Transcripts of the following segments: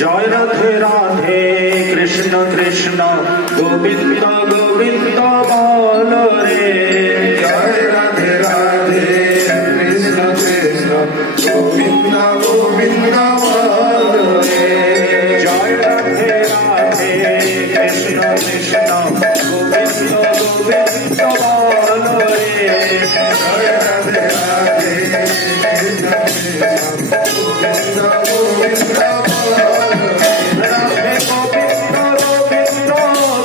জয় রাধে রাধে কৃষ্ণ কৃষ্ণ গোবিন্দ গোবিন্দ বল রে জয় রাধে রাধে কৃষ্ণ কৃষ্ণ গোবিন্দ গোবিন্দ বল রে জয় রাধে রাধে কৃষ্ণ কৃষ্ণ গোবিন্দ গোবিন্দ বল রে জয় রাধে রাধে কৃষ্ণ কৃষ্ণ গোবিন্দ গোবিন্দ বল রে রাধে গোবিন্দ গোবিন্দ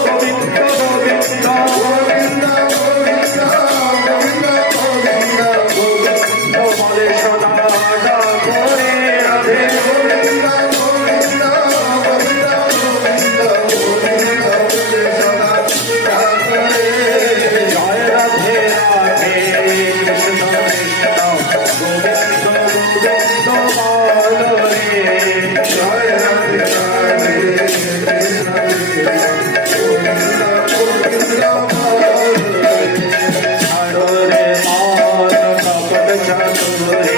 গোবিন্দ গোবিন্দ গোবিন্দ গোবিন্দ গোবিন্দ গোবিন্দ গোবিন্দ বলে সদা ডাকো রে রাধে গোবিন্দ গোবিন্দ গোবিন্দ গোবিন্দ গোবিন্দ বলে সদা ডাকো রে জয় রাধে রাধে কৃষ্ণ কৃষ্ণ গোবিন্দ গোবিন্দ বল রে জয় রাধে রাধে কৃষ্ণ কৃষ্ণ গোবিন্দ গোবিন্দ বল রে ছাড়ো রে মন কপট চাতুরে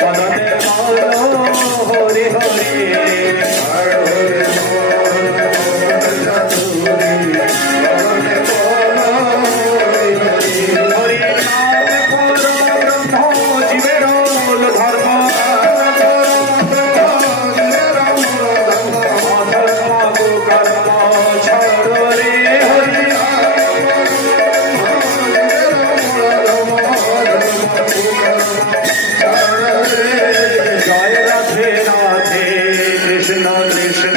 মদনে বলো হরি হরি হরি নাম পরম ব্রহ্ম জীবের মূল ধর্ম অধর্ম কুকর্ম ছাড়ো রে হরি জয় রাধে রাধে কৃষ্ণ কৃষ্ণ